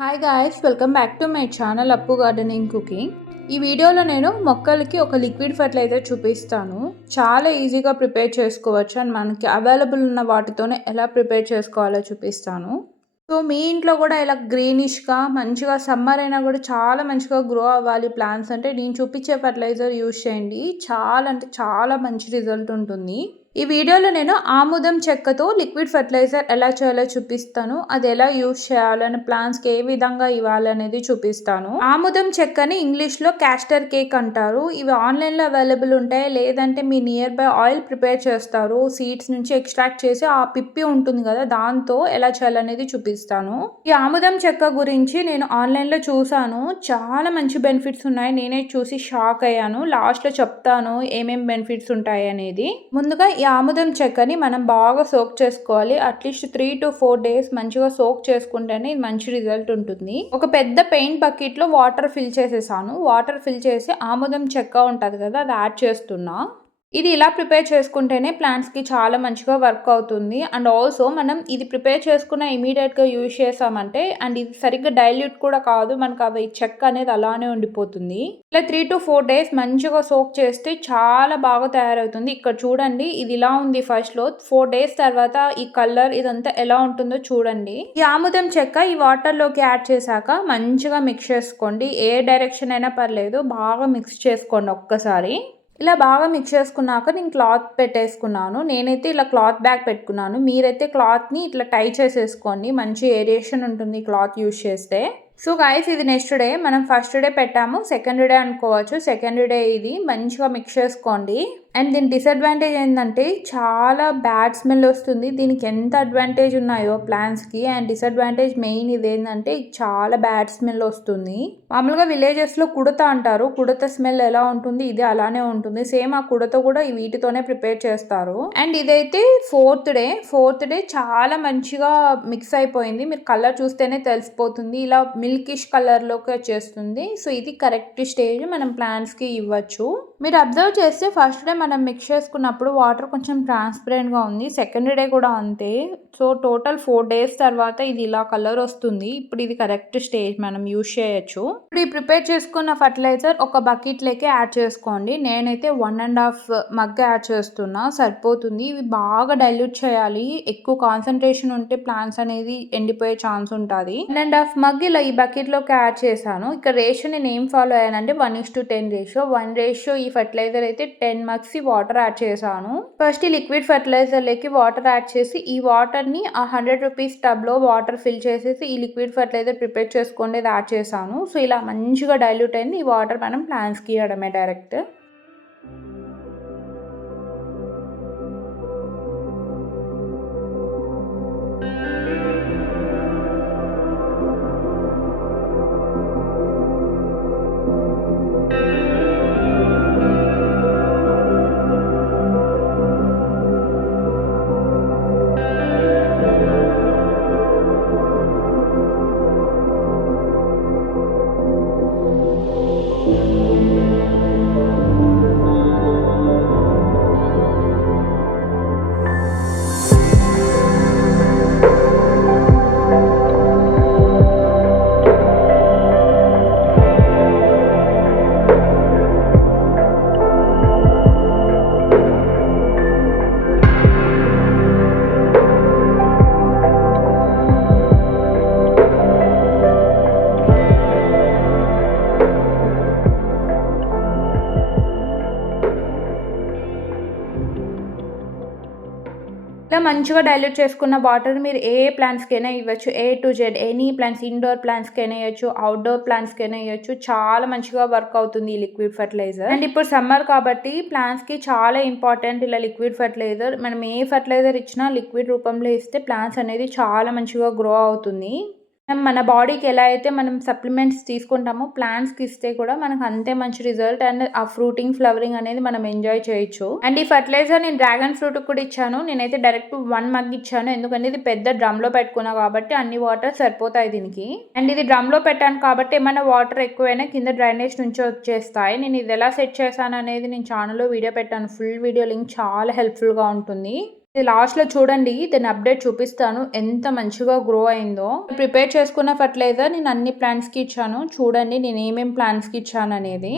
Hi guys, welcome back to my channel అప్పు gardening cooking. ఈ వీడియోలో నేను మొక్కలకి ఒక లిక్విడ్ ఫర్టిలైజర్ చూపిస్తాను. చాలా ఈజీగా ప్రిపేర్ చేసుకోవచ్చు అండ్ మనకి అవైలబుల్ ఉన్న వాటితోనే ఎలా ప్రిపేర్ చేసుకోవాలో చూపిస్తాను. సో మీ ఇంట్లో కూడా ఇలా గ్రీనిష్గా మంచిగా సమ్మర్ అయినా కూడా చాలా మంచిగా గ్రో అవ్వాలి ప్లాంట్స్ అంటే నేను చూపించే ఫర్టిలైజర్ యూజ్ చేయండి. చాలా అంటే చాలా మంచి రిజల్ట్ ఉంటుంది. ఈ వీడియోలో నేను ఆముదం చెక్కతో లిక్విడ్ ఫర్టిలైజర్ ఎలా చేయాలో చూపిస్తాను. అది ఎలా యూజ్ చేయాలని ప్లాంట్స్కి ఏ విధంగా ఇవ్వాలనేది చూపిస్తాను. ఆముదం చెక్కని ఇంగ్లీష్లో క్యాస్టర్ కేక్ అంటారు. ఇవి ఆన్లైన్లో అవైలబుల్ ఉంటాయి, లేదంటే మీ నియర్ బై ఆయిల్ ప్రిపేర్ చేస్తారు. సీడ్స్ నుంచి ఎక్స్ట్రాక్ట్ చేసి ఆ పిప్పి ఉంటుంది కదా, దాంతో ఎలా చేయాలనేది చూపిస్తాను. ఈ ఆముదం చెక్క గురించి నేను ఆన్లైన్లో చూసాను. చాలా మంచి బెనిఫిట్స్ ఉన్నాయి. నేనే చూసి షాక్ అయ్యాను. లాస్ట్లో చెప్తాను ఏమేం బెనిఫిట్స్ ఉంటాయి అనేది. ముందుగా ఈ ఆముదం చెక్కని మనం బాగా సోక్ చేసుకోవాలి. అట్లీస్ట్ 3 to 4 days మంచిగా సోక్ చేసుకుంటేనే మంచి రిజల్ట్ ఉంటుంది. ఒక పెద్ద పెయింట్ బకెట్ లో వాటర్ ఫిల్ చేసేసాను. వాటర్ ఫిల్ చేసి ఆముదం చెక్క ఉంటుంది కదా, అది యాడ్ చేస్తున్నా. ఇది ఇలా ప్రిపేర్ చేసుకుంటేనే ప్లాంట్స్కి చాలా మంచిగా వర్క్ అవుతుంది. అండ్ ఆల్సో మనం ఇది ప్రిపేర్ చేసుకున్న ఇమీడియట్గా యూజ్ చేసామంటే, అండ్ ఇది సరిగ్గా డైల్యూట్ కూడా కాదు, మనకు అవి చెక్క అనేది అలానే ఉండిపోతుంది. ఇలా 3 to 4 days మంచిగా సోక్ చేస్తే చాలా బాగా తయారవుతుంది. ఇక్కడ చూడండి, ఇది ఇలా ఉంది ఫస్ట్లో. 4 days తర్వాత ఈ కలర్ ఇదంతా ఎలా ఉంటుందో చూడండి. ఈ ఆముదం చెక్క ఈ వాటర్లోకి యాడ్ చేశాక మంచిగా మిక్స్ చేసుకోండి. ఏ డైరెక్షన్ అయినా పర్లేదు, బాగా మిక్స్ చేసుకోండి ఒక్కసారి. ఇలా బాగా మిక్స్ చేసుకున్నాక నేను క్లాత్ పెట్టేసుకున్నాను. నేనైతే ఇలా క్లాత్ బ్యాగ్ పెట్టుకున్నాను. మీరైతే క్లాత్ని ఇట్లా టై చేసేసుకోండి, మంచి ఏరియేషన్ ఉంటుంది క్లాత్ యూజ్ చేస్తే. సో గైస్, ఇది నెక్స్ట్ డే. మనం ఫస్ట్ డే పెట్టాము, సెకండ్ డే అనుకోవచ్చు. సెకండ్ డే ఇది మంచిగా మిక్స్ చేసుకోండి. అండ్ దీని డిసడ్వాంటేజ్ ఏంటంటే చాలా బ్యాడ్ స్మెల్ వస్తుంది. దీనికి ఎంత అడ్వాంటేజ్ ఉన్నాయో ప్లాంట్స్కి, అండ్ డిసడ్వాంటేజ్ మెయిన్ ఇది ఏంటంటే చాలా బ్యాడ్ స్మెల్ వస్తుంది. మామూలుగా విలేజెస్లో కుడత అంటారు. కుడత స్మెల్ ఎలా ఉంటుంది, ఇది అలానే ఉంటుంది. సేమ్ ఆ కుడత కూడా వీటితోనే ప్రిపేర్ చేస్తారు. అండ్ ఇదైతే ఫోర్త్ డే చాలా మంచిగా మిక్స్ అయిపోయింది. మీరు కలర్ చూస్తేనే తెలిసిపోతుంది. ఇలా మిల్కిష్ కలర్లోకి వచ్చేస్తుంది. సో ఇది కరెక్ట్ స్టేజ్, మనం ప్లాంట్స్కి ఇవ్వచ్చు. మీరు అబ్జర్వ్ చేస్తే ఫస్ట్ డే మనం మిక్స్ చేసుకున్నప్పుడు వాటర్ కొంచెం ట్రాన్స్పరెంట్గా ఉంది. సెకండ్ డే కూడా అంతే. సో టోటల్ 4 days తర్వాత ఇది ఇలా కలర్ వస్తుంది. ఇప్పుడు ఇది కరెక్ట్ స్టేజ్, మనం యూజ్ చేయొచ్చు. ఇప్పుడు ఈ ప్రిపేర్ చేసుకున్న ఫర్టిలైజర్ ఒక బకెట్లోకి యాడ్ చేసుకోండి. నేనైతే 1.5 mug యాడ్ చేస్తున్నా, సరిపోతుంది. ఇవి బాగా డైల్యూట్ చేయాలి. ఎక్కువ కాన్సన్ట్రేషన్ ఉంటే ప్లాంట్స్ అనేది ఎండిపోయే ఛాన్స్ ఉంటుంది. 1.5 mug ఇలా ఈ బకెట్లోకి యాడ్ చేశాను. ఇక్కడ రేషియో నేను ఏం ఫాలో అయ్యానంటే 1:10 రేషియో. 1 రేషియో ఈ ఫర్టిలైజర్ అయితే 10 mugs వాటర్ యాడ్ చేశాను. ఫస్ట్ ఈ లిక్విడ్ ఫర్టిలైజర్లోకి వాటర్ యాడ్ చేసి ఈ వాటర్ని ఆ 100 rupees టబ్లో వాటర్ ఫిల్ చేసేసి ఈ లిక్విడ్ ఫర్టిలైజర్ ప్రిపేర్ చేసుకోండి యాడ్ చేశాను. సో ఇలా మంచిగా డైల్యూట్ అయింది. ఈ వాటర్ మనం ప్లాంట్స్కి ఇవ్వడమే డైరెక్ట్. ఇలా మంచిగా డైల్యూట్ చేసుకున్న వాటర్ మీరు ఏ ప్లాంట్స్కైనా ఇవ్వచ్చు. A to Z any plants, indoor ప్లాంట్స్కైనా ఇవ్వచ్చు, అవుట్డోర్ ప్లాంట్స్కైనా ఇవ్వచ్చు. చాలా మంచిగా వర్క్ అవుతుంది ఈ లిక్విడ్ ఫర్టిలైజర్. అండ్ ఇప్పుడు సమ్మర్ కాబట్టి ప్లాంట్స్కి చాలా ఇంపార్టెంట్ ఇలా లిక్విడ్ ఫర్టిలైజర్. మనం ఏ ఫర్టిలైజర్ ఇచ్చినా లిక్విడ్ రూపంలో ఇస్తే ప్లాంట్స్ అనేది చాలా మంచిగా గ్రో అవుతుంది. మన బాడీకి ఎలా అయితే మనం సప్లిమెంట్స్ తీసుకుంటామో ప్లాంట్స్కి ఇస్తే కూడా మనకు అంతే మంచి రిజల్ట్ అండ్ ఆ ఫ్రూటింగ్ ఫ్లవరింగ్ అనేది మనం ఎంజాయ్ చేయొచ్చు. అండ్ ఈ ఫర్టిలైజర్ నేను డ్రాగన్ ఫ్రూట్ కూడా ఇచ్చాను. నేనైతే డైరెక్ట్ 1 mug ఇచ్చాను, ఎందుకంటే ఇది పెద్ద డ్రమ్లో పెట్టుకున్నా కాబట్టి అన్ని వాటర్ సరిపోతాయి దీనికి. అండ్ ఇది డ్రమ్లో పెట్టాను కాబట్టి ఏమైనా వాటర్ ఎక్కువైనా కింద డ్రైనేజ్ నుంచి వచ్చేస్తాయి. నేను ఇది ఎలా సెట్ చేశాను అనేది నేను ఛానల్లో వీడియో పెట్టాను. ఫుల్ వీడియో లింక్ చాలా హెల్ప్ఫుల్గా ఉంటుంది. ఇది లాస్ట్‌లో చూడండి దీని అప్డేట్ చూపిస్తాను. ఎంత మంచిగా గ్రో అయిందో. ప్రిపేర్ చేసుకున్న ఫెర్టిలైజర్ నేను అన్ని ప్లాంట్స్‌కి ఇచ్చాను. చూడండి నేను ఏమేం ప్లాంట్స్‌కి ఇచ్చాననేది.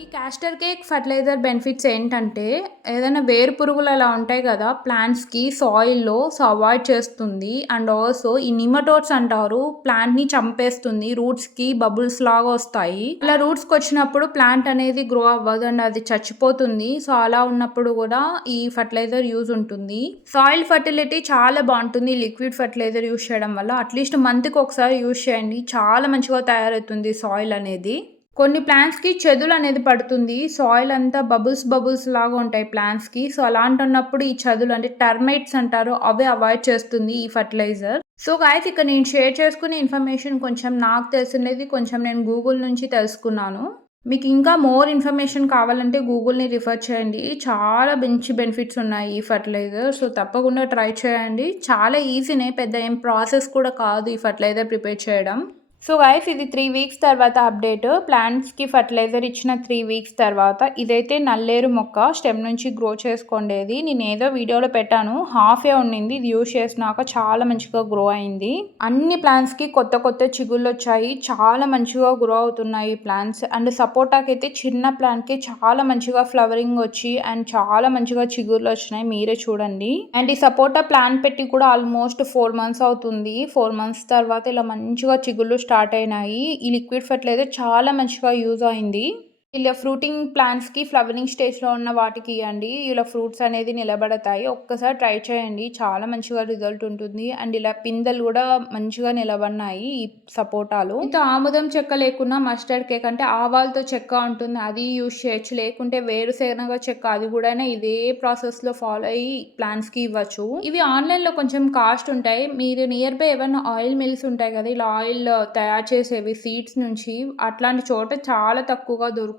ఈ క్యాస్టర్ కేక్ ఫర్టిలైజర్ బెనిఫిట్స్ ఏంటంటే ఏదైనా వేరు పురుగులు అలా ఉంటాయి కదా ప్లాంట్స్కి సాయిల్లో అవాయిడ్ చేస్తుంది. అండ్ ఆల్సో ఈ నిమటోడ్స్ అంటారు ప్లాంట్ని చంపేస్తుంది. రూట్స్కి బబుల్స్ లాగా వస్తాయి. అలా రూట్స్కి వచ్చినప్పుడు ప్లాంట్ అనేది గ్రో అవ్వదు అండ్ అది చచ్చిపోతుంది. సో అలా ఉన్నప్పుడు కూడా ఈ ఫర్టిలైజర్ యూజ్ ఉంటుంది. సాయిల్ ఫర్టిలిటీ చాలా బాగుంటుంది లిక్విడ్ ఫర్టిలైజర్ యూజ్ చేయడం వల్ల. అట్లీస్ట్ మంత్కి ఒకసారి యూజ్ చేయండి. చాలా మంచిగా తయారవుతుంది సాయిల్ అనేది. కొన్ని ప్లాంట్స్‌కి చెదులు అనేది పడుతుంది. సాయిల్ అంతా బబుల్స్ లాగా ఉంటాయి ప్లాంట్స్‌కి. సో అలాంటన్నప్పుడు ఈ చెదులు అంటే టర్మైట్స్ అంటారు. అవే అవాయిడ్ చేస్తుంది ఈ ఫర్టిలైజర్. సో గైస్ ఇక్కడ నేను షేర్ చేసుకునే ఇన్ఫర్మేషన్ కొంచెం నాకు తెలిసినది కొంచెం నేను గూగుల్ నుంచి తెలుసుకున్నాను. మీకు ఇంకా మోర్ ఇన్ఫర్మేషన్ కావాలంటే గూగుల్‌ని రిఫర్ చేయండి. చాలా మంచి బెనిఫిట్స్ ఉన్నాయి ఈ ఫర్టిలైజర్. సో తప్పకుండా ట్రై చేయండి. చాలా ఈజీనే పెద్ద ఏం ప్రాసెస్ కూడా కాదు ఈ ఫర్టిలైజర్ ప్రిపేర్ చేయడం. సో గైస్ ఇది 3 వీక్స్ తర్వాత అప్డేట్. ప్లాంట్స్‌కి ఫర్టిలైజర్ ఇచ్చిన 3 వీక్స్ తర్వాత ఇదైతే నల్లేరు మొక్క స్టెమ్ నుంచి గ్రో చేసుకోండేది. నేను ఏదో వీడియోలో పెట్టాను. హాఫే ఉండింది. ఇది యూజ్ చేసినాక చాలా మంచిగా గ్రో అయింది. అన్ని ప్లాంట్స్‌కి కొత్త చిగుళ్ళు వచ్చాయి. చాలా మంచిగా గ్రో అవుతున్నాయి ప్లాంట్స్. అండ్ సపోటాకి అయితే చిన్న ప్లాంట్‌కి చాలా మంచిగా ఫ్లవరింగ్ వచ్చి అండ్ చాలా మంచిగా చిగుర్లు వచ్చినాయి. మీరే చూడండి. అండ్ ఈ సపోటా ప్లాంట్ పెట్టి కూడా ఆల్మోస్ట్ 4 మంత్స్ అవుతుంది. 4 మంత్స్ తర్వాత ఇలా మంచిగా చిగుళ్ళు స్టార్ట్ అయినాయి. ఈ లిక్విడ్ ఫర్టిలైజర్ చాలా మంచిగా యూజ్ అయింది. ఇలా ఫ్రూటింగ్ ప్లాంట్స్‌కి ఫ్లవరింగ్ స్టేజ్‌లో ఉన్న వాటికి ఇయ్యండి. ఇలా ఫ్రూట్స్ అనేది నిలబడతాయి. ఒక్కసారి ట్రై చేయండి. చాలా మంచిగా రిజల్ట్ ఉంటుంది. అండ్ ఇలా పిందెలు కూడా మంచిగా నిలబడినాయి ఈ సపోటాలు. ఇంత ఆముదం చెక్క లేకున్నా మస్టర్డ్ కేక్ అంటే ఆవాలతో చెక్క ఉంటుంది. అది యూజ్ చేయొచ్చు. లేకుంటే వేరుశెనగ చెక్క అది కూడా ఇదే ప్రాసెస్‌లో ఫాలో అయ్యి ప్లాంట్స్‌కి ఇవ్వచ్చు. ఇవి ఆన్‌లైన్‌లో కొంచెం కాస్ట్ ఉంటాయి. మీరు నియర్ బై ఏవన్నా ఆయిల్ మిల్స్ ఉంటాయి కదా! ఇలా ఆయిల్ తయారు చేసేవి సీడ్స్ నుంచి అట్లాంటి చోట చాలా తక్కువగా దొరుకుతాయి.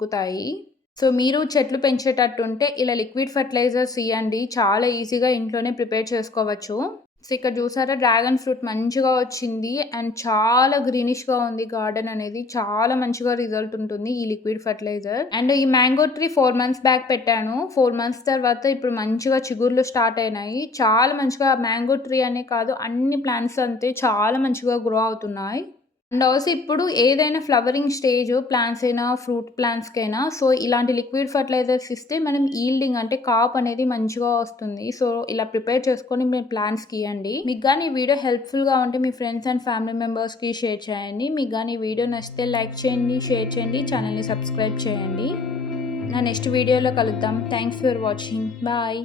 సో మీరు చెట్లు పెంచేటట్టుంటే ఇలా లిక్విడ్ ఫర్టిలైజర్స్ ఇవ్వండి. చాలా ఈజీగా ఇంట్లోనే ప్రిపేర్ చేసుకోవచ్చు. సో ఇక్కడ చూసారా డ్రాగన్ ఫ్రూట్ మంచిగా వచ్చింది అండ్ చాలా గ్రీనిష్గా ఉంది. గార్డెన్ అనేది చాలా మంచిగా రిజల్ట్ ఉంటుంది ఈ లిక్విడ్ ఫర్టిలైజర్. అండ్ ఈ మ్యాంగో ట్రీ 4 మంత్స్ బ్యాక్ పెట్టాను. 4 మంత్స్ తర్వాత ఇప్పుడు మంచిగా చిగుర్లు స్టార్ట్ అయినాయి. చాలా మంచిగా మ్యాంగో ట్రీ అనే కాదు అన్ని ప్లాంట్స్ అంతే చాలా మంచిగా గ్రో అవుతున్నాయి. అండ్ ఆల్సో ఇప్పుడు ఏదైనా ఫ్లవరింగ్ స్టేజ్ ప్లాంట్స్ అయినా ఫ్రూట్ ప్లాంట్స్కైనా సో ఇలాంటి లిక్విడ్ ఫర్టిలైజర్స్ ఇస్తే మనం ఈల్డింగ్ అంటే కాప్ అనేది మంచిగా వస్తుంది. సో ఇలా ప్రిపేర్ చేసుకొని మీ ప్లాంట్స్కి ఇవ్వండి. మీకు కానీ ఈ వీడియో హెల్ప్ఫుల్గా ఉంటే మీ ఫ్రెండ్స్ అండ్ ఫ్యామిలీ మెంబర్స్కి షేర్ చేయండి. మీకు కానీ ఈ వీడియో నచ్చితే లైక్ చేయండి, షేర్ చేయండి, ఛానల్ని సబ్స్క్రైబ్ చేయండి. నా నెక్స్ట్ వీడియోలో కలుద్దాం. Thanks for watching. బాయ్.